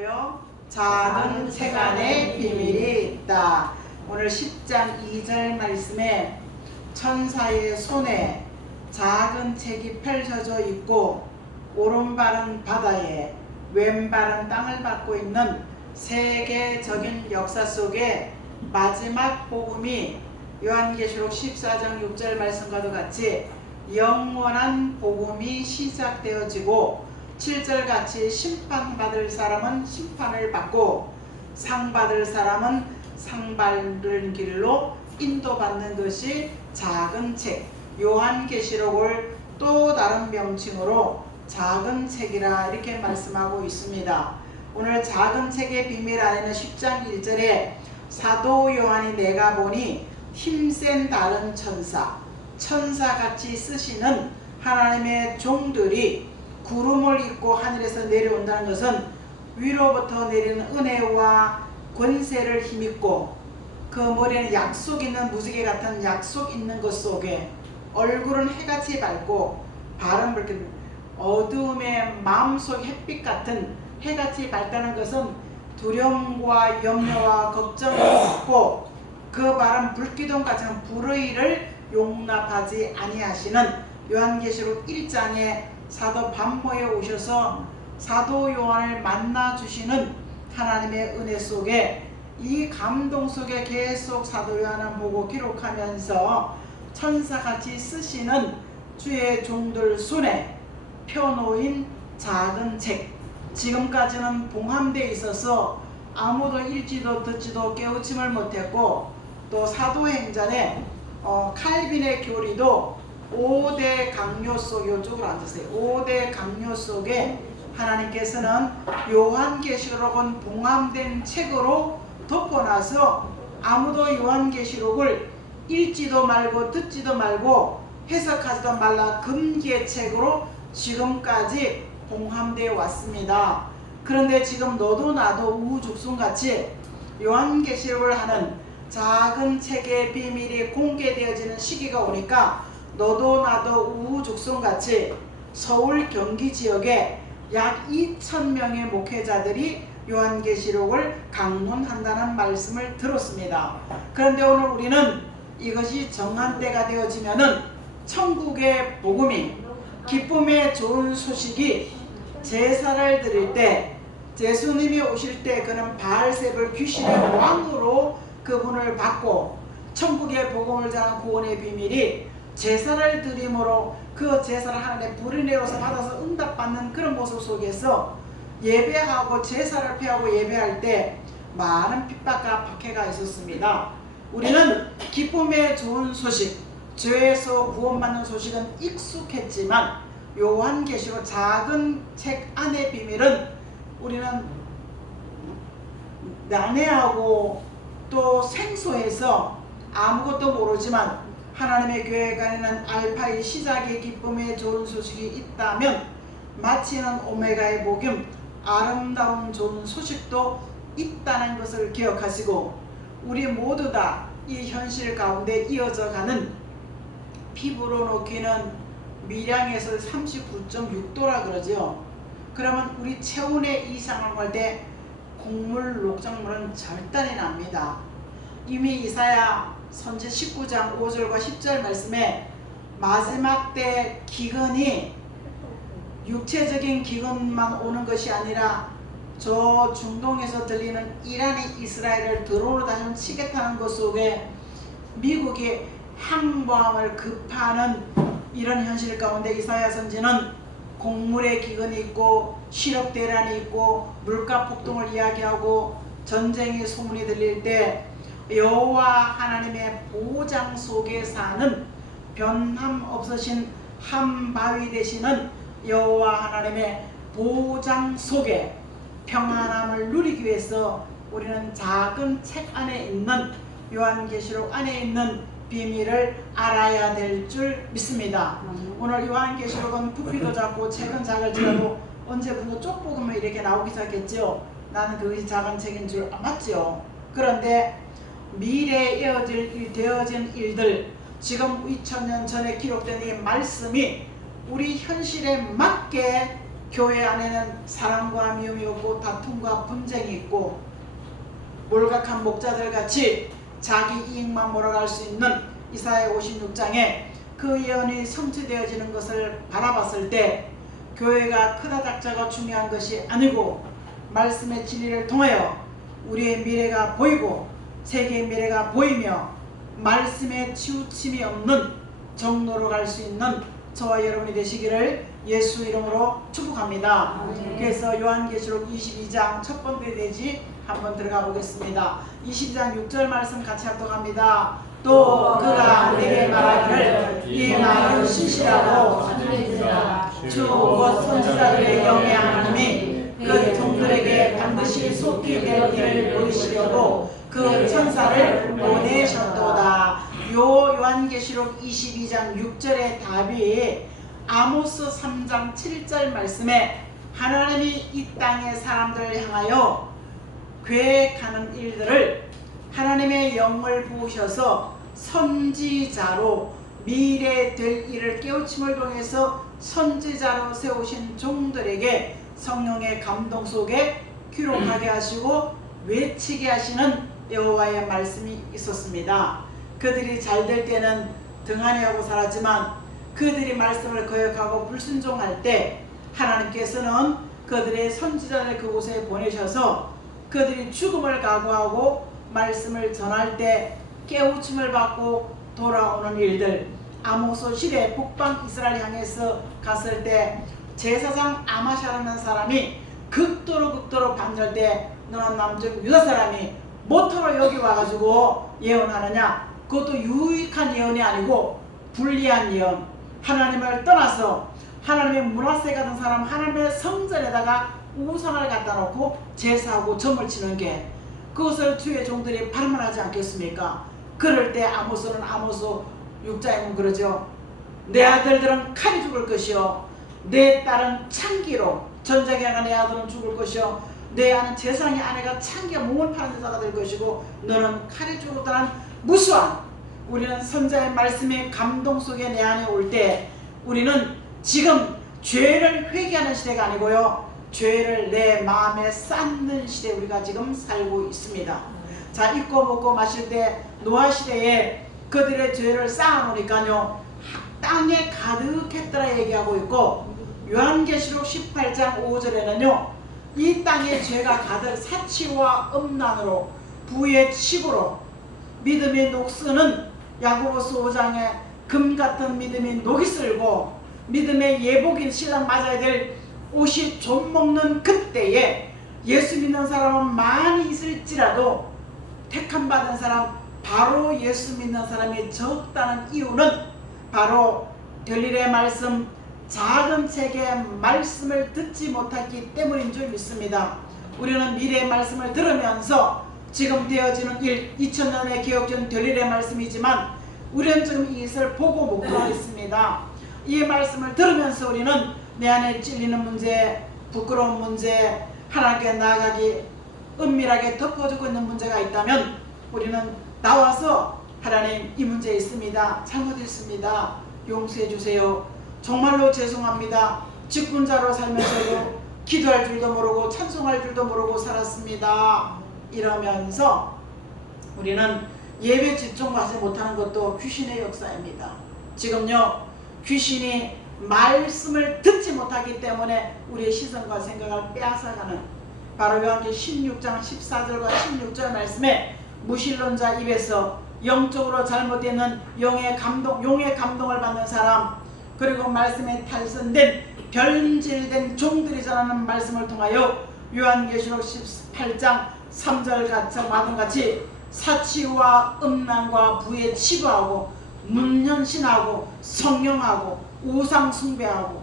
뭐요? 작은 책 안에 비밀이 있다. 오늘 10장 2절 말씀에 천사의 손에 작은 책이 펼쳐져 있고 오른발은 바다에 왼발은 땅을 밟고 있는 세계적인 역사 속에 마지막 복음이 요한계시록 14장 6절 말씀과도 같이 영원한 복음이 시작되어지고 7절 같이 심판받을 사람은 심판을 받고 상 받을 사람은 상 받는 길로 인도받는 것이 작은 책, 요한계시록을 또 다른 명칭으로 작은 책이라 이렇게 말씀하고 있습니다. 오늘 작은 책의 비밀 안에는 10장 1절에 사도 요한이 내가 보니 힘센 다른 천사같이 쓰시는 하나님의 종들이 구름을 입고 하늘에서 내려온다는 것은 위로부터 내리는 은혜와 권세를 힘입고 그 머리에는 약속 있는 무지개 같은 약속 있는 것 속에 얼굴은 해같이 밝고 발은 붉게 어두움의 마음속 햇빛 같은 해같이 밝다는 것은 두려움과 염려와 걱정이 없고 그 발은 불기둥 같은 불의를 용납하지 아니하시는 요한계시록 1장에 사도 반모에 오셔서 사도 요한을 만나 주시는 하나님의 은혜 속에 이 감동 속에 계속 사도 요한을 보고 기록하면서 천사같이 쓰시는 주의 종들 손에 펴놓인 작은 책, 지금까지는 봉함되어 있어서 아무도 읽지도 듣지도 깨우침을 못했고 또 사도행전에 칼빈의 교리도 5대 강요 속에 이쪽으로 앉으세요. 5대 강요 속에 하나님께서는 요한계시록은 봉함된 책으로 덮어놔서 아무도 요한계시록을 읽지도 말고 듣지도 말고 해석하지도 말라 금기의 책으로 지금까지 봉함되어 왔습니다. 그런데 지금 너도 나도 우후죽순같이 요한계시록을 하는 작은 책의 비밀이 공개되어지는 시기가 오니까 너도 나도 우후죽순같이 서울 경기 지역에 약 2,000명의 목회자들이 요한계시록을 강론한다는 말씀을 들었습니다. 그런데 오늘 우리는 이것이 정한 때가 되어지면은 천국의 복음이 기쁨의 좋은 소식이 제사를 드릴 때 예수님이 오실 때 그는 바알세불 귀신의 왕으로 그분을 받고 천국의 복음을 전한 구원의 비밀이 제사를 드림으로 그 제사를 하나님의 불이 내려서 받아서 응답받는 그런 모습 속에서 예배하고 제사를 폐하고 예배할 때 많은 핍박과 박해가 있었습니다. 우리는 기쁨의 좋은 소식, 죄에서 구원받는 소식은 익숙했지만 요한계시록 작은 책 안의 비밀은 우리는 난해하고 또 생소해서 아무것도 모르지만 하나님의 교회에는 알파의 시작의 기쁨의 좋은 소식이 있다면 마치는 오메가의 복음 아름다운 좋은 소식도 있다는 것을 기억하시고 우리 모두 다 이 현실 가운데 이어져가는 피부로 놓기는 밀양에서 39.6도라 그러죠. 그러면 우리 체온의 이상을 할 때 곡물 녹작물은 절단이 납니다. 이미 이사야 선지 19장 5절과 10절 말씀에 마지막 때 기근이 육체적인 기근만 오는 것이 아니라 저 중동에서 들리는 이란이 이스라엘을 드론으로 다시 치겠다는 것 속에 미국이 항모함을 급파하는 이런 현실 가운데 이사야 선지는 곡물의 기근이 있고 시력 대란이 있고 물가 폭등을 이야기하고 전쟁의 소문이 들릴 때 여호와 하나님의 보장 속에 사는 변함 없으신 한바위 되시는 여호와 하나님의 보장 속에 평안함을 누리기 위해서 우리는 작은 책 안에 있는 요한계시록 안에 있는 비밀을 알아야 될 줄 믿습니다. 오늘 요한계시록은 부피도 작고 책은 작을지라도 언제부터 쪽보기만 이렇게 나오기 시작했죠. 나는 그것이 작은 책인 줄 알았죠. 그런데 미래에 되어진 일들, 지금 2000년 전에 기록된 이 말씀이 우리 현실에 맞게 교회 안에는 사랑과 미움이 없고 다툼과 분쟁이 있고 몰각한 목자들 같이 자기 이익만 몰아갈 수 있는 이사야 56장에 그 예언이 성취되어지는 것을 바라봤을 때 교회가 크다 작자가 중요한 것이 아니고 말씀의 진리를 통하여 우리의 미래가 보이고 세계의 미래가 보이며 말씀에 치우침이 없는 정로로 갈 수 있는 저와 여러분이 되시기를 예수 이름으로 축복합니다. 그래서 요한계시록 22장 첫 번째 대지 한번 들어가 보겠습니다. 22장 6절 말씀 같이 합독합니다. 또 그가 내게 말하기를 이 말은 신실하고 주 곧 선지자들의 영의 하나님이 그 종들에게 반드시 속히 될 일을 보이시려고 그 천사를 보내셨도다. 요한계시록 22장 6절의 답이 아모스 3장 7절 말씀에 하나님이 이 땅의 사람들을 향하여 계획하는 일들을 하나님의 영을 부으셔서 선지자로 미래 될 일을 깨우침을 통해서 선지자로 세우신 종들에게 성령의 감동 속에 기록하게 하시고 외치게 하시는 여호와의 말씀이 있었습니다. 그들이 잘 될 때는 등한해하고 살았지만 그들이 말씀을 거역하고 불순종할 때 하나님께서는 그들의 선지자를 그곳에 보내셔서 그들이 죽음을 각오하고 말씀을 전할 때 깨우침을 받고 돌아오는 일들, 아모스 시대 북방 이스라엘 향해서 갔을 때 제사장 아마샤라는 사람이 극도로 반절 때 너는 남쪽 유다 사람이 모토로 여기 와가지고 예언하느냐? 그것도 유익한 예언이 아니고 불리한 예언, 하나님을 떠나서 하나님의 문화세 같은 사람 하나님의 성전에다가 우상을 갖다 놓고 제사하고 점을 치는 게 그것을 주의 종들이 발문하지 않겠습니까? 그럴 때 아모스는 아모스 6장에 보면 그러죠. 내 아들들은 칼이 죽을 것이요 내 딸은 창기로, 전쟁에 나가 내 아들은 죽을 것이요 내 아는 제사장의 아내가 창기가 몸을 파는 여자가 될 것이고 너는 칼이 죽었다는 무수한, 우리는 선자의 말씀의 감동 속에 내 안에 올 때 우리는 지금 죄를 회개하는 시대가 아니고요 죄를 내 마음에 쌓는 시대에 우리가 지금 살고 있습니다. 자, 입고 먹고 마실 때 노아 시대에 그들의 죄를 쌓아놓으니까요 땅에 가득했더라 얘기하고 있고, 요한계시록 18장 5절에는요 이 땅에 죄가 가득 사치와 음란으로 부의 칩으로 믿음이 녹쓰는 야고보서 5장에 금같은 믿음이 녹이 쓸고 믿음의 예복인 신랑 맞아야 될 옷이 좀 먹는 그때에 예수 믿는 사람은 많이 있을지라도 택함받은 사람, 바로 예수 믿는 사람이 적다는 이유는 바로 별일의 말씀, 작은 책의 말씀을 듣지 못했기 때문인 줄 믿습니다. 우리는 미래의 말씀을 들으면서 지금 되어지는 일, 2000년의 기억전 별일의 말씀이지만 우리는 지금 이것을 보고 묵도하겠습니다. 이 말씀을 들으면서 우리는 내 안에 찔리는 문제, 부끄러운 문제, 하나님께 나아가기 은밀하게 덮어주고 있는 문제가 있다면 우리는 나와서 하나님 이 문제 있습니다. 잘못했습니다. 용서해 주세요. 정말로 죄송합니다. 직분자로 살면서도 기도할 줄도 모르고 찬송할 줄도 모르고 살았습니다. 이러면서 우리는 예배 집중하지 못하는 것도 귀신의 역사입니다. 지금요 귀신이 말씀을 듣지 못하기 때문에 우리의 시선과 생각을 빼앗아가는, 바로 요한계시록 16장 14절과 16절 말씀에 무신론자 입에서 영적으로 잘못되는 용의 감동을 받는 사람, 그리고 말씀에 탈선된 변질된 종들이 전하는 말씀을 통하여 요한계시록 18장 3절 같이 사치와 음란과 부에 치부하고 문연신하고 성령하고 우상 숭배하고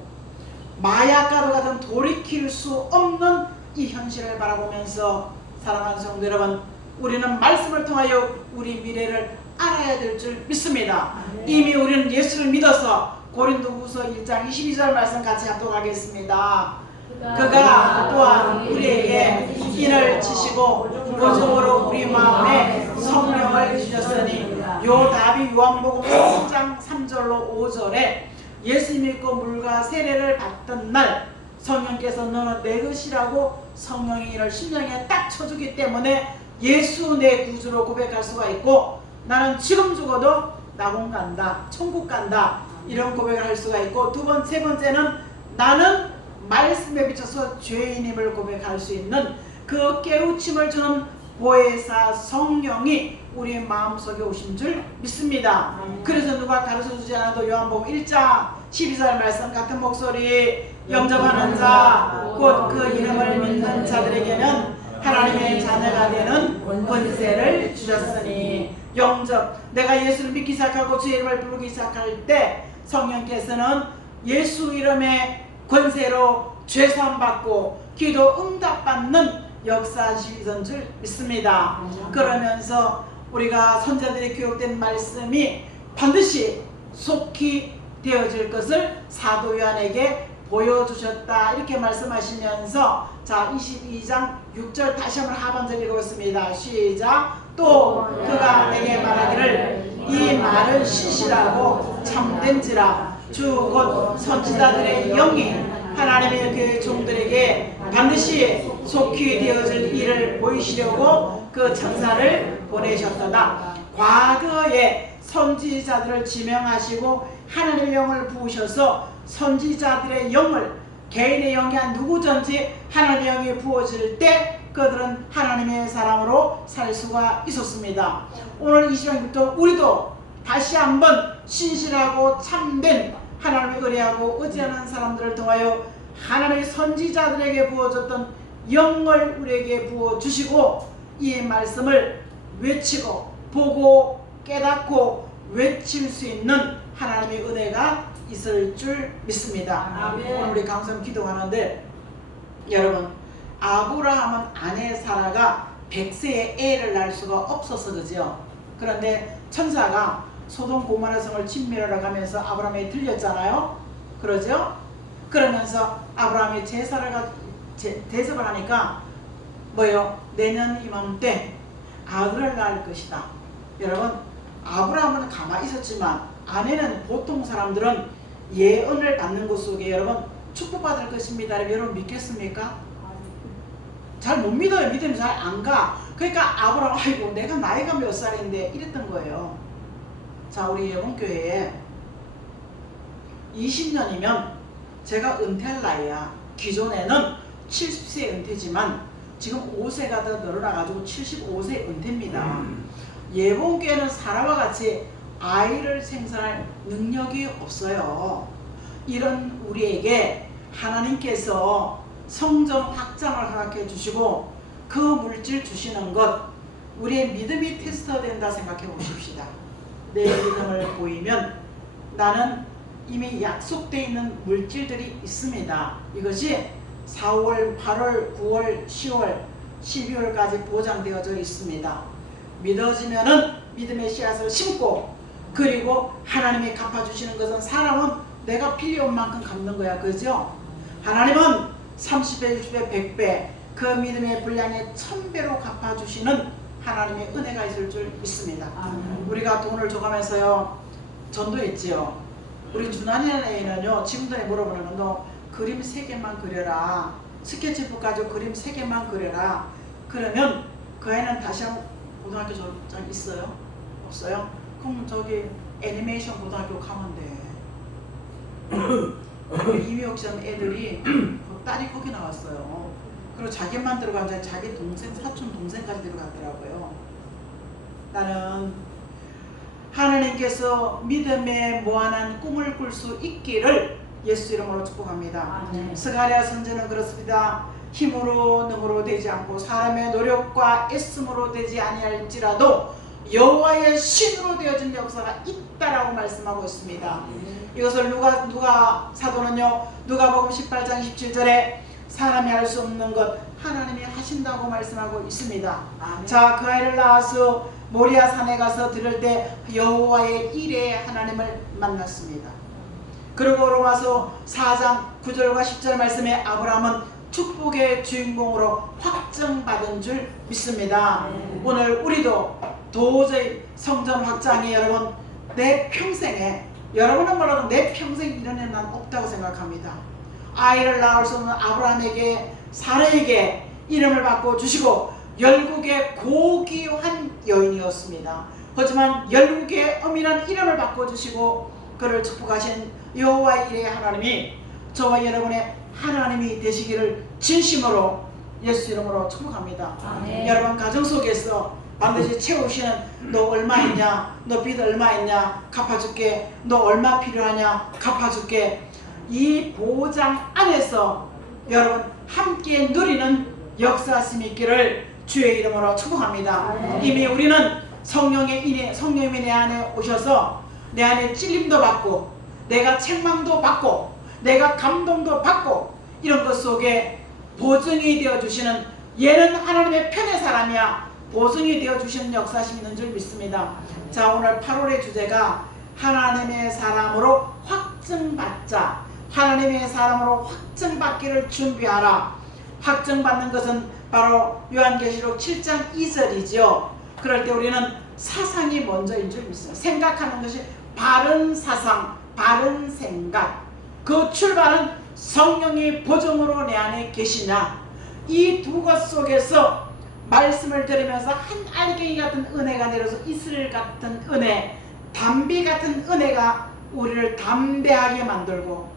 마약가루 같은 돌이킬 수 없는 이 현실을 바라보면서 사랑하는 성도 여러분, 우리는 말씀을 통하여 우리 미래를 알아야 될 줄 믿습니다. 이미 우리는 예수를 믿어서 고린도후서 1장 22절 말씀 같이 합독하겠습니다. 그가 또한 우리에게 인을 지시고 보증으로 우리 마음에 성령을 주셨으니, 요 답이 요한복음 10장 3절로 5절에 예수 믿고 물과 세례를 받던 날 성령께서 너는 내 것이라고 성령이 이를 심령에 딱 쳐주기 때문에 예수 내 구주로 고백할 수가 있고, 나는 지금 죽어도 낙원 간다, 천국 간다, 이런 고백을 할 수가 있고, 세 번째는 나는 말씀에 비춰서 죄인임을 고백할 수 있는 그 깨우침을 주는 보혜사 성령이 우리 마음속에 오신 줄 믿습니다. 그래서 누가 가르쳐주지 않아도 요한복음 1장 12절 말씀 같은 목소리, 영접하는 자 곧 그 이름을 믿는 자들에게는 하나님의 자녀가 되는 권세를 주셨으니, 영접, 내가 예수를 믿기 시작하고 주의 이름을 부르기 시작할 때 성령께서는 예수 이름의 권세로 죄사함 받고 기도 응답받는 역사하시던 줄 믿습니다. 그러면서 우리가 선자들이 교육된 말씀이 반드시 속히 되어질 것을 사도 요한에게 보여주셨다, 이렇게 말씀하시면서, 자 22장 6절 다시 한번 하반절 읽어보겠습니다. 시작. 또 그가 내게 말하기를 이 말은 신실하고 참된지라 주 곧 선지자들의 영이 하나님의 그 종들에게 반드시 속히 되어질 일을 보이시려고 그 천사를 보내셨도다. 과거에 선지자들을 지명하시고 하나님의 영을 부으셔서 선지자들의 영을, 개인의 영이 한 누구든지 하나님의 영이 부어질 때 그들은 하나님의 사람으로 살 수가 있었습니다. 오늘 이 시간부터 우리도 다시 한번 신실하고 참된 하나님을 의뢰하고 의지하는 사람들을 통하여 하나님의 선지자들에게 부어줬던 영을 우리에게 부어주시고, 이 말씀을 외치고 보고 깨닫고 외칠 수 있는 하나님의 은혜가 있을 줄 믿습니다. 아멘. 오늘 우리 강성 기도하는데, 여러분, 아브라함은 아내 사라가 100세에 애를 낳을 수가 없어서 그죠. 그런데 천사가 소돔 고모라 성을 진멸하러 가면서 아브라함에 들렸잖아요. 그러죠? 그러면서 아브라함이 대접을 하니까 뭐요? 내년 이맘때 아들을 낳을 것이다. 여러분, 아브라함은 가만히 있었지만 아내는, 보통 사람들은 예언을 받는 것 속에 여러분 축복받을 것입니다. 여러분 믿겠습니까? 잘 못 믿어요. 믿으면 잘 안 가. 그러니까 아브라함, 아이고 내가 나이가 몇 살인데 이랬던 거예요. 자, 우리 예봉교회에 20년이면 제가 은퇴할 나이야. 기존에는 70세 은퇴지만 지금 5세가 더 늘어나가지고 75세 은퇴입니다. 예봉교회는 사람과 같이 아이를 생산할 능력이 없어요. 이런 우리에게 하나님께서 성전 확장을 허락해 주시고 그 물질 주시는 것, 우리의 믿음이 테스트 된다 생각해 보십시다. 내 믿음을 보이면 나는 이미 약속되어 있는 물질들이 있습니다. 이것이 4월, 8월, 9월, 10월, 12월까지 보장되어져 있습니다. 믿어지면은 믿음의 씨앗을 심고, 그리고 하나님이 갚아주시는 것은, 사람은 내가 필요한 만큼 갚는 거야. 그죠? 하나님은 30배, 60배, 100배 그 믿음의 분량에 1000배로 갚아주시는 하나님의 은혜가 있을 줄 믿습니다. 우리가 돈을 줘가면서요 전도했지요. 우리 준환이라는 애는요, 친구들이 물어보는 건 너 그림 3개만 그려라. 스케치북 가지고 그림 3개만 그려라. 그러면 그 애는 다시 한번 고등학교 졸업장 있어요? 없어요? 그럼 저기 애니메이션 고등학교 가면 돼. 이미옥션 애들이 딸이 거기 나왔어요. 그리고 자기만 들어가면 자기 동생, 사촌 동생까지 들어가더라고요. 나는 하나님께서 믿음의 무한한 꿈을 꿀 수 있기를 예수 이름으로 축복합니다. 스가랴 선지는 그렇습니다. 힘으로 능으로 되지 않고 사람의 노력과 애씀으로 되지 아니할지라도 여호와의 신으로 되어진 역사가 있다라고 말씀하고 있습니다. 이것을 누가 사도는요, 누가복음 18장 17절에 사람이 할 수 없는 것 하나님이 하신다고 말씀하고 있습니다. 자, 그 아이를 낳아서 모리아 산에 가서 들을 때 여호와의 일에 하나님을 만났습니다. 그리고 로마서 4장 9절과 10절 말씀에 아브라함은 축복의 주인공으로 확정받은 줄 믿습니다. 오늘 우리도 도저히 성전 확장이 여러분 내 평생에, 여러분은 몰라도 내 평생 이런 일 난 없다고 생각합니다. 아이를 낳을 수 없는 아브라함에게 사라에게 이름을 바꿔주시고 열국의 고귀한 여인이었습니다. 하지만 열국의 엄밀한 이름을 바꿔주시고 그를 축복하신 여호와의 일의 하나님이 저와 여러분의 하나님이 되시기를 진심으로 예수 이름으로 축복합니다. 여러분 가정 속에서 반드시 채우시는 너 얼마 있냐, 너 빚 얼마 있냐 갚아줄게, 너 얼마 필요하냐 갚아줄게, 이 보장 안에서 여러분 함께 누리는 역사심이 있기를 주의 이름으로 축복합니다. 이미 우리는 성령님이 내 안에 오셔서 내 안에 찔림도 받고 내가 책망도 받고 내가 감동도 받고 이런 것 속에 보증이 되어주시는, 얘는 하나님의 편의 사람이야, 보증이 되어주시는 역사심이 있는 줄 믿습니다. 자, 오늘 8월의 주제가 하나님의 사람으로 확증받자, 하나님의 사람으로 확증받기를 준비하라. 확증받는 것은 바로 요한계시록 7장 2절이죠. 그럴 때 우리는 사상이 먼저인 줄 믿습니다. 생각하는 것이 바른 사상, 바른 생각, 그 출발은 성령의 보증으로 내 안에 계시냐, 이 두 것 속에서 말씀을 들으면서 한 알갱이 같은 은혜가 내려서 이슬 같은 은혜, 담비 같은 은혜가 우리를 담대하게 만들고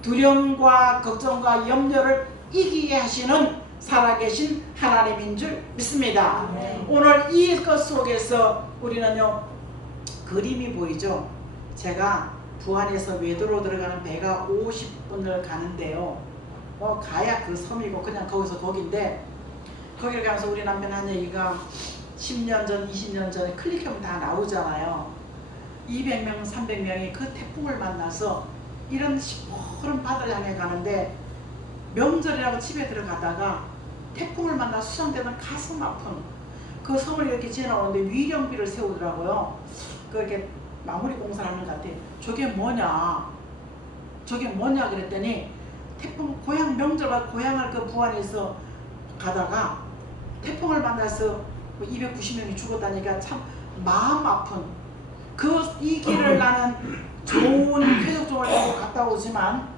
두려움과 걱정과 염려를 이기게 하시는 살아계신 하나님인 줄 믿습니다. 오늘 이것 속에서 우리는요, 그림이 보이죠. 제가 부안에서 외도로 들어가는 배가 50분을 가는데요, 가야 그 섬이고 그냥 거기서 거긴데, 거기를 가면서 우리 남편 한 얘기가 10년 전 20년 전에 클릭하면 다 나오잖아요. 200명 300명이 그 태풍을 만나서 이런 시퍼런 바다를 향해 가는데, 명절이라고 집에 들어가다가 태풍을 만나 수상되는 가슴 아픈 그 섬을 이렇게 지나오는데 위령비를 세우더라고요. 그렇게 마무리 공사를 하는 것 같아요. 저게 뭐냐 그랬더니, 태풍 고향 명절과 고향을 그 부안에서 가다가 태풍을 만나서 290명이 죽었다니까 참 마음 아픈, 이 길을 나는 좋은 쾌적종을 타고 갔다 오지만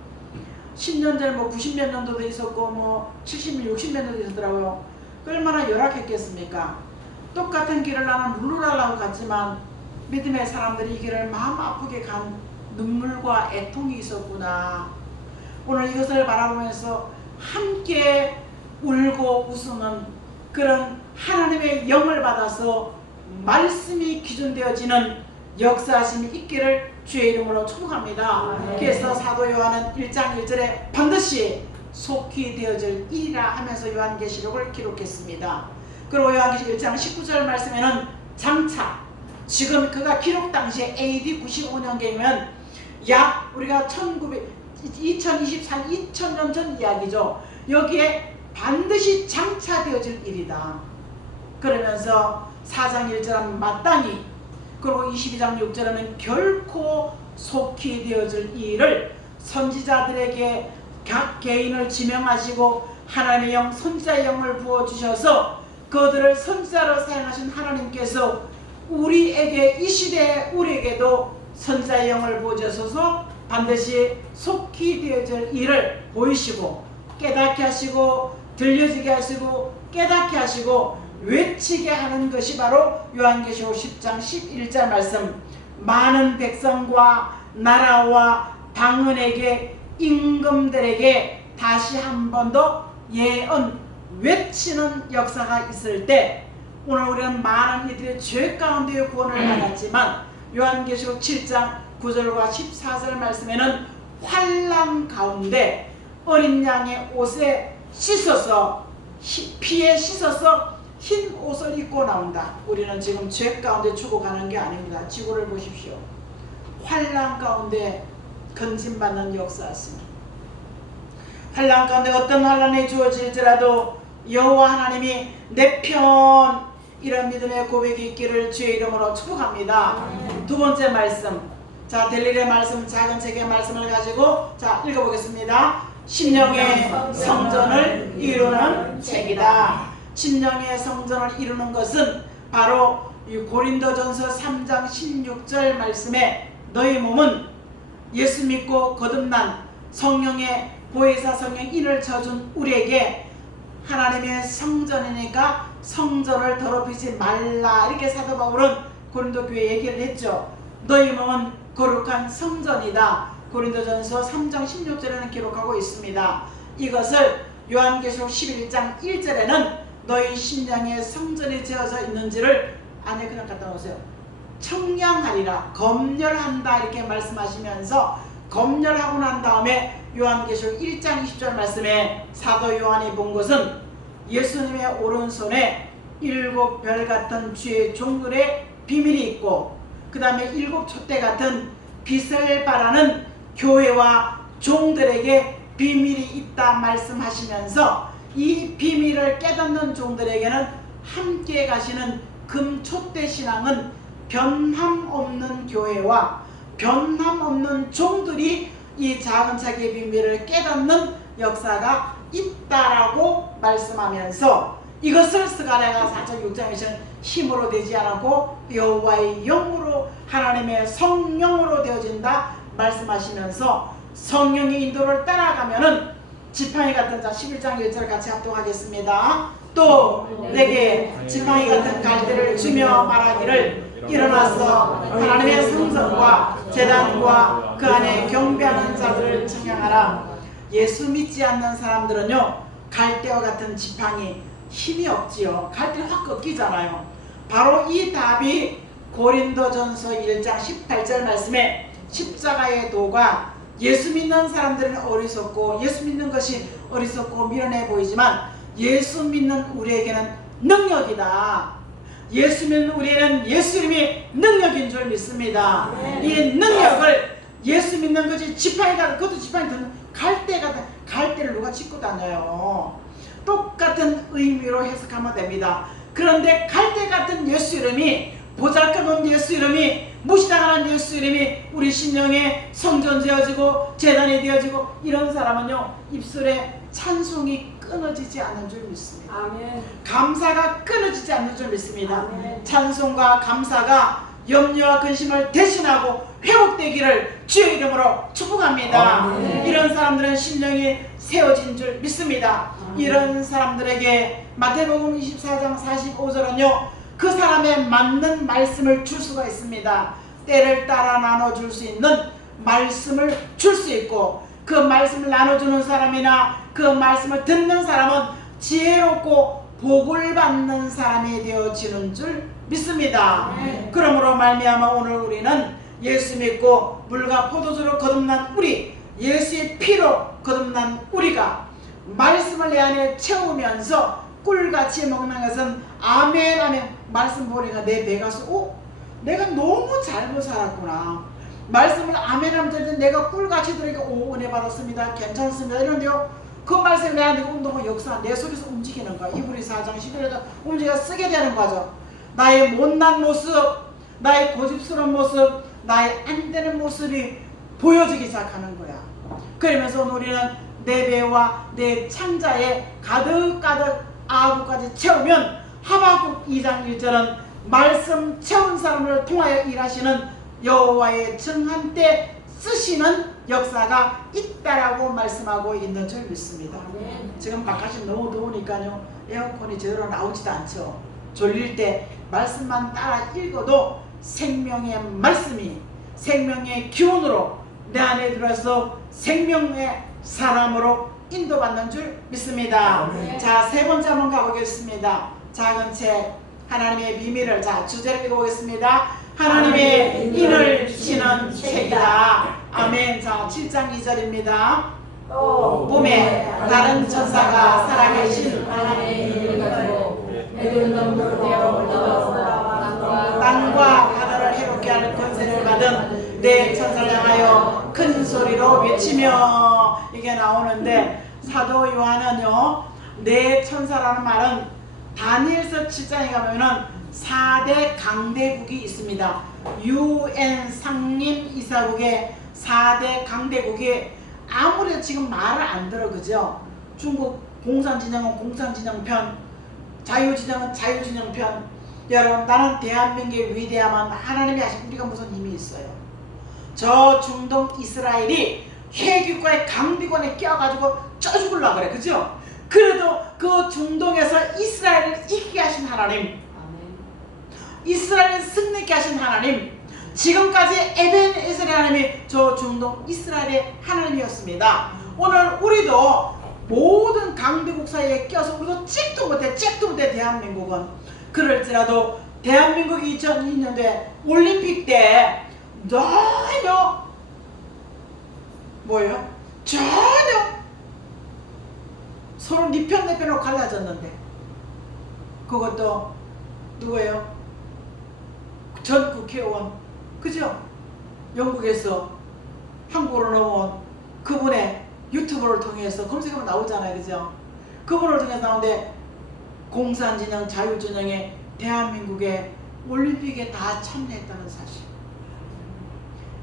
10년 전에 90몇 년도도 있었고 70년 60몇 년도 있었더라고요. 얼마나 열악했겠습니까? 똑같은 길을 나는 룰루랄라고 갔지만 믿음의 사람들이 이 길을 마음 아프게 간 눈물과 애통이 있었구나. 오늘 이것을 바라보면서 함께 울고 웃으는 그런 하나님의 영을 받아서 말씀이 기준되어지는 역사하심이 있기를 주의 이름으로 축복합니다. 그래서 사도 요한은 1장 1절에 반드시 속히 되어질 일이라 하면서 요한계시록을 기록했습니다. 그리고 요한계시록 1장 19절 말씀에는 장차, 지금 그가 기록 당시에 AD 95년경이면 약 우리가 2024, 2000년 전 이야기죠. 여기에 반드시 장차되어질 일이다. 그러면서 4장 1절은 마땅히, 그리고 22장 6절에는 결코 속히 되어질 일을 선지자들에게 각 개인을 지명하시고 하나님의 영, 선지자의 영을 부어주셔서 그들을 선지자로 사용하신 하나님께서 우리에게, 이 시대에 우리에게도 선지자의 영을 부어주셔서 반드시 속히 되어질 일을 보이시고 깨닫게 하시고 들려지게 하시고 깨닫게 하시고 외치게 하는 것이 바로 요한계시록 10장 11절 말씀, 많은 백성과 나라와 방언에게 임금들에게 다시 한 번 더 예언 외치는 역사가 있을 때, 오늘 우리는 많은 이들의 죄 가운데 구원을 받았지만 요한계시록 7장 9절과 14절 말씀에는 환난 가운데 어린 양의 옷에 씻어서, 피에 씻어서 흰 옷을 입고 나온다. 우리는 지금 죄 가운데 죽어가는 게 아닙니다. 지구를 보십시오. 환난 가운데 건진받는 역사였습니다. 환난 가운데 어떤 환난이 주어질지라도 여호와 하나님이 내 편, 이런 믿음의 고백이 있기를 주의 이름으로 축복합니다. 두 번째 말씀, 자, 델릴의 말씀, 작은 책의 말씀을 가지고 자 읽어보겠습니다. 심령의 성전을 이루는 책이다. 심령의 성전을 이루는 것은 바로 이 고린도전서 3장 16절 말씀에 너희 몸은 예수 믿고 거듭난 성령의 보혜사 성령 인을 쳐준 우리에게 하나님의 성전이니까 성전을 더럽히지 말라, 이렇게 사도 바울은 고린도 교회에 얘기를 했죠. 너희 몸은 거룩한 성전이다. 고린도전서 3장 16절에는 기록하고 있습니다. 이것을 요한계시록 11장 1절에는 너희 심령에 성전이 지어져 있는지를 안에 그냥 갖다 놓으세요. 청량하리라, 검열한다, 이렇게 말씀하시면서 검열하고 난 다음에 요한계시록 1장 20절 말씀에 사도 요한이 본 것은 예수님의 오른손에 7별 같은 주의 종들의 비밀이 있고, 그 다음에 7 촛대 같은 빛을 발하는 교회와 종들에게 비밀이 있다 말씀하시면서 이 비밀을 깨닫는 종들에게는 함께 가시는 금촛대 신앙은 변함없는 교회와 변함없는 종들이 이 작은 자기의 비밀을 깨닫는 역사가 있다라고 말씀하면서 이것을 스가랴가 4장 6장에서는 힘으로 되지 않고 여호와의 영으로, 하나님의 성령으로 되어진다 말씀하시면서 성령의 인도를 따라가면은 지팡이 같은 자 11장 1절 같이 합독하겠습니다. 또 내게 지팡이 같은 갈대를 주며 말하기를 일어나서 하나님의 성전과 제단과 그 안에 경배하는 자들을 청량하라. 예수 믿지 않는 사람들은요, 갈대와 같은 지팡이 힘이 없지요. 갈대는 확 꺾이잖아요. 바로 이 답이 고린도전서 1장 18절 말씀에 십자가의 도가 예수 믿는 사람들은 어리석고 예수 믿는 것이 어리석고 미련해 보이지만 예수 믿는 우리에게는 능력이다. 예수 믿는 우리에는 예수 이름이 능력인 줄 믿습니다. 이 능력을 예수 믿는 것이 지팡이가, 그것도 지팡이 드는 갈대가, 갈대를 누가 짚고 다녀요. 똑같은 의미로 해석하면 됩니다. 그런데 갈대 같은 예수 이름이, 보잘것없는 예수 이름이, 무시당하는 예수 이름이 우리 심령에 성전 되어지고 제단이 되어지고, 이런 사람은요 입술에 찬송이 끊어지지 않는 줄 믿습니다. 아멘. 감사가 끊어지지 않는 줄 믿습니다. 아멘. 찬송과 감사가 염려와 근심을 대신하고 회복되기를 주의 이름으로 축복합니다. 아멘. 이런 사람들은 심령이 세워진 줄 믿습니다. 아멘. 이런 사람들에게 마태복음 24장 45절은요 그 사람에 맞는 말씀을 줄 수가 있습니다. 때를 따라 나눠줄 수 있는 말씀을 줄 수 있고, 그 말씀을 나눠주는 사람이나 그 말씀을 듣는 사람은 지혜롭고 복을 받는 사람이 되어지는 줄 믿습니다. 그러므로 말미암아 오늘 우리는 예수 믿고 물과 포도주로 거듭난 우리, 예수의 피로 거듭난 우리가 말씀을 내 안에 채우면서 꿀같이 먹는 것은 아멘 아멘. 말씀 보니까 내 배가 내가 너무 잘못 살았구나. 말씀을 아멘 하면 내가 꿀같이 들으니까 은혜 받았습니다, 괜찮습니다 이런데요, 그 말씀이 내한테 운동은 역사, 내 속에서 움직이는 거야. 이브리 4장 11절에서 움직여 쓰게 되는 거죠. 나의 못난 모습, 나의 고집스러운 모습, 나의 안 되는 모습이 보여지기 시작하는 거야. 그러면서 우리는 내 배와 내 창자에 가득가득 아구까지 채우면 하박국 2장 1절은 말씀 채운 사람을 통하여 일하시는 여호와의 정한 때 쓰시는 역사가 있다라고 말씀하고 있는 줄 믿습니다. 지금 바깥이 너무 더우니까요 에어컨이 제대로 나오지도 않죠. 졸릴 때 말씀만 따라 읽어도 생명의 말씀이 생명의 기운으로 내 안에 들어서 생명의 사람으로 인도받는 줄 믿습니다. 자, 세 번째 한번 가보겠습니다. 작은 책 하나님의 비밀을, 자 주제를 읽어보겠습니다. 하나님의 인을 치는 책이다. 아멘. 자 7장 2절입니다. 또 몸에 다른 천사가 살아계신 하나님의 인을 가지고 땅과 바다를 해롭게 하는 권세를 받은 내 천사를 향하여 큰 소리로 외치며, 이게 나오는데 사도 요한은요 내 천사라는 말은 다니엘서 7장에 가면은 4대 강대국이 있습니다. UN 상림 이사국의 4대 강대국이 아무래도 지금 말을 안 들어, 그죠? 중국 공산진영은 공산진영편, 자유진영은 자유진영편. 여러분, 나는 대한민국의 위대함은 하나님이 하신, 우리가 무슨 힘이 있어요? 저 중동 이스라엘이 해귀과의 강비관에 껴가지고 쪄 죽으려고 그래. 그죠? 그래도 그 중동에서 이스라엘을 이기게 하신 하나님, 이스라엘을 승리케 하신 하나님, 지금까지 에벤에셀의 하나님이 저 중동 이스라엘의 하나님이었습니다. 오늘 우리도 모든 강대국 사이에 껴서 우리도 잭도 못해 대한민국은. 그럴지라도 대한민국이 2002년도에 올림픽 때 전혀 뭐예요? 전혀 서로 네 편 내 편으로 갈라졌는데, 그것도 누구예요? 전 국회의원, 그죠? 영국에서 한국으로 넘어온 그분의 유튜브를 통해서 검색하면 나오잖아요. 그죠? 그분을 통해서 나오는데 공산진영, 자유진영에 대한민국의 올림픽에 다 참여했다는 사실.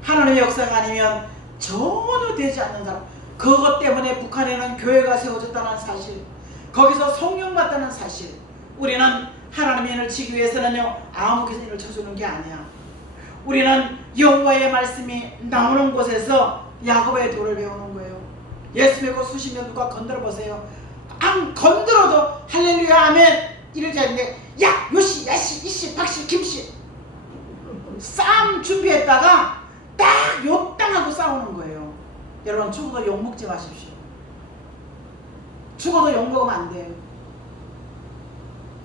하나님의 역사가 아니면 전혀 되지 않는 사람. 그것 때문에 북한에는 교회가 세워졌다는 사실, 거기서 성령 받다는 사실. 우리는 하나님의 인을 치기 위해서는요 아무개서 인을 쳐주는 게 아니야. 우리는 여호와의 말씀이 나오는 곳에서 야곱의 도를 배우는 거예요. 예수 믿고 수십 년 누가 건드려 보세요. 안 건드려도 할렐루야 아멘 이러지 않는데, 야 요시 야시 이씨 박씨 김씨 싸움 준비했다가 딱 욕당하고 싸우는 거예요. 여러분 죽어도 욕 먹지 마십시오. 죽어도 욕 먹으면 안 돼요.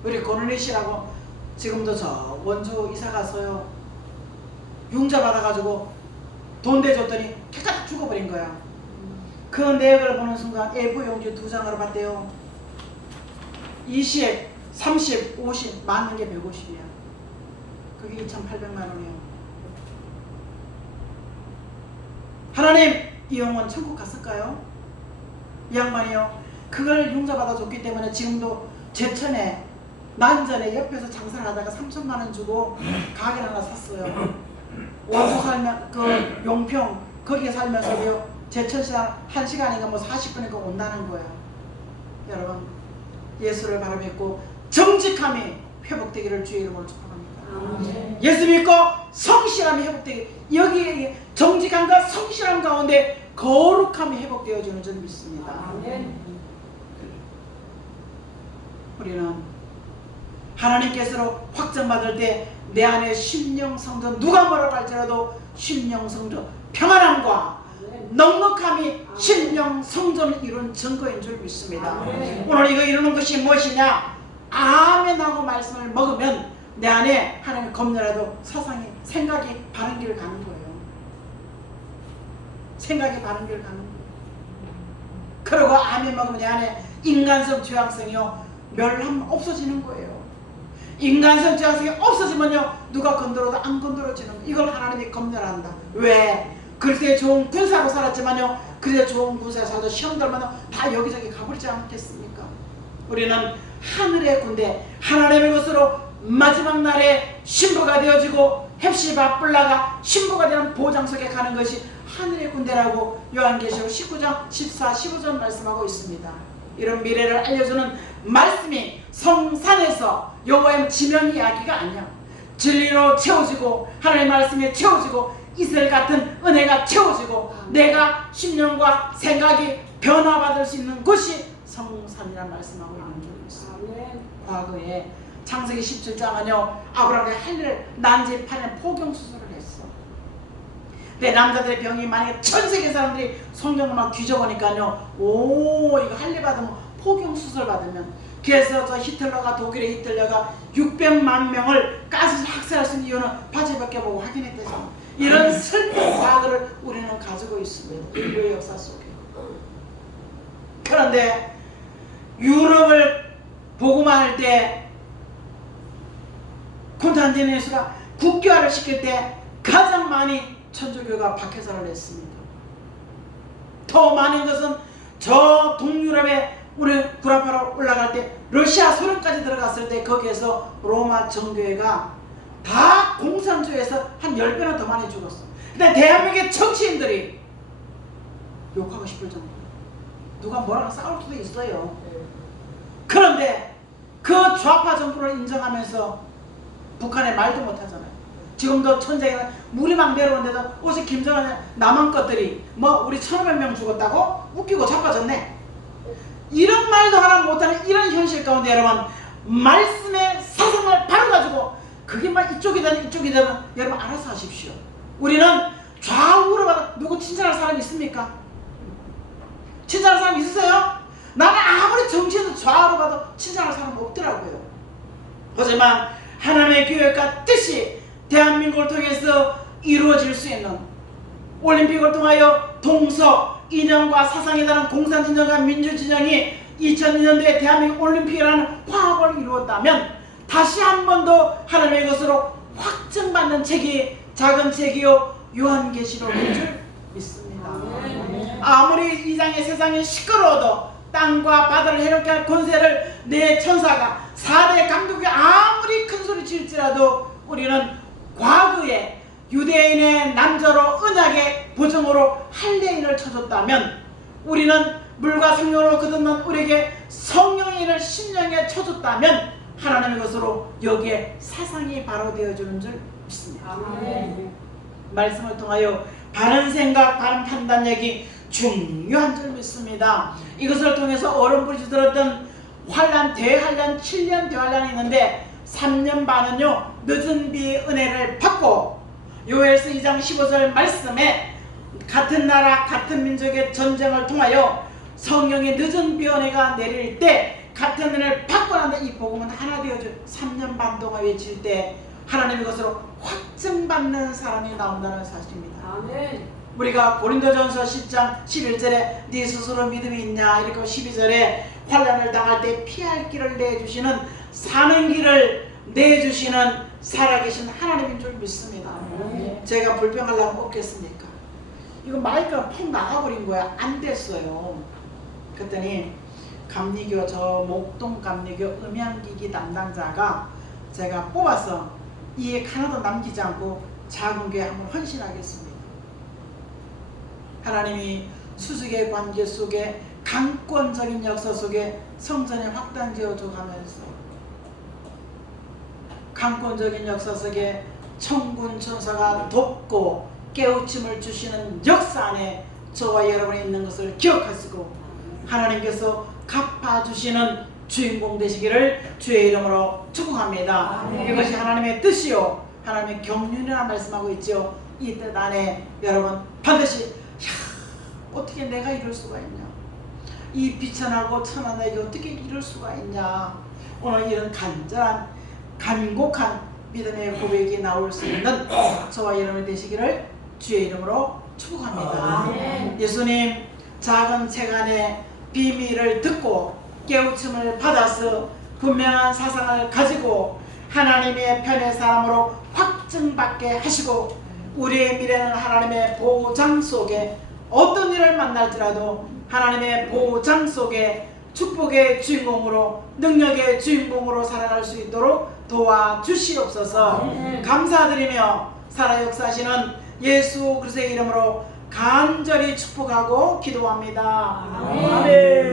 우리 권은희 씨라고 지금도 저 원주 이사 가서요 융자 받아가지고 돈 대줬더니 깨끗 죽어버린 거야. 그 내역을 보는 순간 A4용지 2장으로 봤대요. 20, 30, 50 맞는 게 150이야. 그게 2,800만 원이에요. 하나님, 이 영혼 천국 갔을까요? 이 양반이요 그걸 융자받아 줬기 때문에 지금도 제천에 난전에 옆에서 장사를 하다가 3천만 원 주고 가게 하나 샀어요. 원주 살면 그 용평 거기에 살면서도요 제천시장 1시간인가 뭐 40분인가 온다는 거야. 여러분 예수를 바로 믿고 정직함이 회복되기를 주의 이름으로 축복합니다. 예수 믿고 성실함이 회복되기, 여기 정직함과 성실함 가운데 거룩함이 회복되어지는 줄 믿습니다. 우리는 하나님께서 확정받을 때 내 안에 심령성전, 누가 뭐라고 할지라도 심령성전 평안함과 넉넉함이 심령성전을 이룬 증거인 줄 믿습니다. 오늘 이거 이루는 것이 무엇이냐? 아멘하고 말씀을 먹으면 내 안에 하나님의 겁내라도 사상이, 생각이 바른 길을 가는 거예요. 생각이 바른 길을 가는 거예요. 그리고 아멘 먹으면 내 안에 인간성, 죄악성이요 멸함 없어지는 거예요. 인간성, 죄악성이 없어지면요 누가 건드려도 안 건드려지는 거예요. 이걸 하나님이 겁내란다. 왜? 그때 좋은 군사로 살았지만요 그때 좋은 군사에 살도 시험 들면 다 여기저기 가버리지 않겠습니까? 우리는 하늘의 군대, 하나님의 것으로 마지막 날에 신부가 되어지고 헵시바뿔라가 신부가 되는 보장 속에 가는 것이 하늘의 군대라고 요한계시록 19장 14, 15절 말씀하고 있습니다. 이런 미래를 알려주는 말씀이 성산에서 여호와의 지명 이야기가 아니야. 진리로 채워지고 하나님의 말씀에 채워지고 이슬 같은 은혜가 채워지고 내가 심령과 생각이 변화받을 수 있는 곳이 성산이라는 말씀하고 있는 줄 있습니다. 과거에 창세기 17장은요 아브라함이 할례를 난제판에 포경수술을 했어. 내 남자들의 병이 만약에 전 세계 사람들이 성경을 막 뒤져보니까요 오 이거 할례 받으면 포경수술 받으면, 그래서 저 히틀러가, 독일의 히틀러가 600만 명을 가스로 학살할 수 있는 이유는 바지 벗겨보고 확인했대잖아. 이런 슬픈 과거를 우리는 가지고 있습니다. 인류의 역사 속에. 그런데 유럽을 보고만 할 때 콘스탄티누스가 국교화를 시킬 때 가장 많이 천주교가 박해살을 했습니다. 더 많은 것은 저 동유럽에 우리 구라파로 올라갈 때 러시아 소련까지 들어갔을 때 거기에서 로마 정교회가 다 공산주의에서 한 10배나 더 많이 죽었어. 근데 대한민국의 정치인들이 욕하고 싶을 정도, 누가 뭐라고 싸울 수도 있어요. 그런데 그 좌파 정부를 인정하면서 북한에 말도 못하잖아요. 지금도 천장에 물이 막 내려오는데도 어제 김정은 남한 것들이 뭐 우리 1,500명 죽었다고? 웃기고 자빠졌네. 이런 말도 하나 못하는 이런 현실 가운데 여러분, 말씀의 사상을 바로 가지고 그게 막 이쪽이 되는 이쪽이 되는 여러분 알아서 하십시오. 우리는 좌우로 봐도 누구 칭찬할 사람 있습니까? 칭찬할 사람 있으세요? 나는 아무리 정치해도 좌우로 봐도 칭찬할 사람 없더라고요. 하지만 하나님의 계획과 뜻이 대한민국을 통해서 이루어질 수 있는, 올림픽을 통하여 동서 이념과 사상에 따른 공산진영과 민주진영이 2002년도에 대한민국 올림픽이라는 화합을 이루었다면 다시 한 번 더 하나님의 것으로 확증받는 책이 작은 책이요 요한계시록인 줄 믿습니다. 아무리 이 장의 세상이 시끄러워도 땅과 바다를 해롭게 할 권세를 내 천사가 4대 감독이 아무리 큰 소리 칠지라도 우리는 과거에 유대인의 남자로 언약의 보증으로 할례인을 쳐줬다면 우리는 물과 성령으로 거듭난 우리에게 성령의 일을 심령에 쳐줬다면 하나님의 것으로 여기에 사상이 바로 되어주는 줄 믿습니다. 말씀을 통하여 바른 생각, 바른 판단력이 중요한 줄 믿습니다. 이것을 통해서 어른부리 들었던 환란, 대환란, 7년 대환란이 있는데 3년 반은요 늦은 비의 은혜를 받고, 요엘서 2장 15절 말씀에 같은 나라 같은 민족의 전쟁을 통하여 성령의 늦은 비 은혜가 내릴 때 같은 은혜를 받고 난 뒤에 이 복음은 하나 되어져 3년 반 동안 외칠 때 하나님의 것으로 확증받는 사람이 나온다는 사실입니다. 아멘. 우리가 고린도전서 10장 11절에 네 스스로 믿음이 있냐 이렇게 12절에 환난을 당할 때 피할 길을 내주시는, 사는 길을 내주시는 살아계신 하나님인 줄 믿습니다. 제가 불평하려면 없겠습니까? 이거 마이크가 펑 나가버린 거야. 안 됐어요. 그랬더니 감리교, 저 목동 감리교 음향기기 담당자가 제가 뽑아서 이 하나도 남기지 않고 작은 교회 한번 헌신하겠습니다. 하나님이 수직의 관계 속에 강권적인 역사 속에 성전이 확장되어져 가면서 강권적인 역사 속에 천군 천사가 돕고 깨우침을 주시는 역사 안에 저와 여러분이 있는 것을 기억하시고 하나님께서 갚아주시는 주인공 되시기를 주의 이름으로 축복합니다. 이것이 하나님의 뜻이요 하나님의 경륜이라 말씀하고 있죠. 이 뜻 안에 여러분 반드시 어떻게 내가 이럴 수가 있냐, 이 비천하고 천한 내게 어떻게 이럴 수가 있냐, 오늘 이런 간절한 간곡한 믿음의 고백이 나올 수 있는 저와 여러분이 되시기를 주의 이름으로 축복합니다. 예수님 작은 책 안에 비밀을 듣고 깨우침을 받아서 분명한 사상을 가지고 하나님의 편의 사람으로 확증받게 하시고 우리의 미래는 하나님의 보장 속에 어떤 일을 만날지라도 하나님의 보장 속에 축복의 주인공으로 능력의 주인공으로 살아갈 수 있도록 도와주시옵소서. 감사드리며 살아 역사하시는 예수 그리스도의 이름으로 간절히 축복하고 기도합니다. 아멘.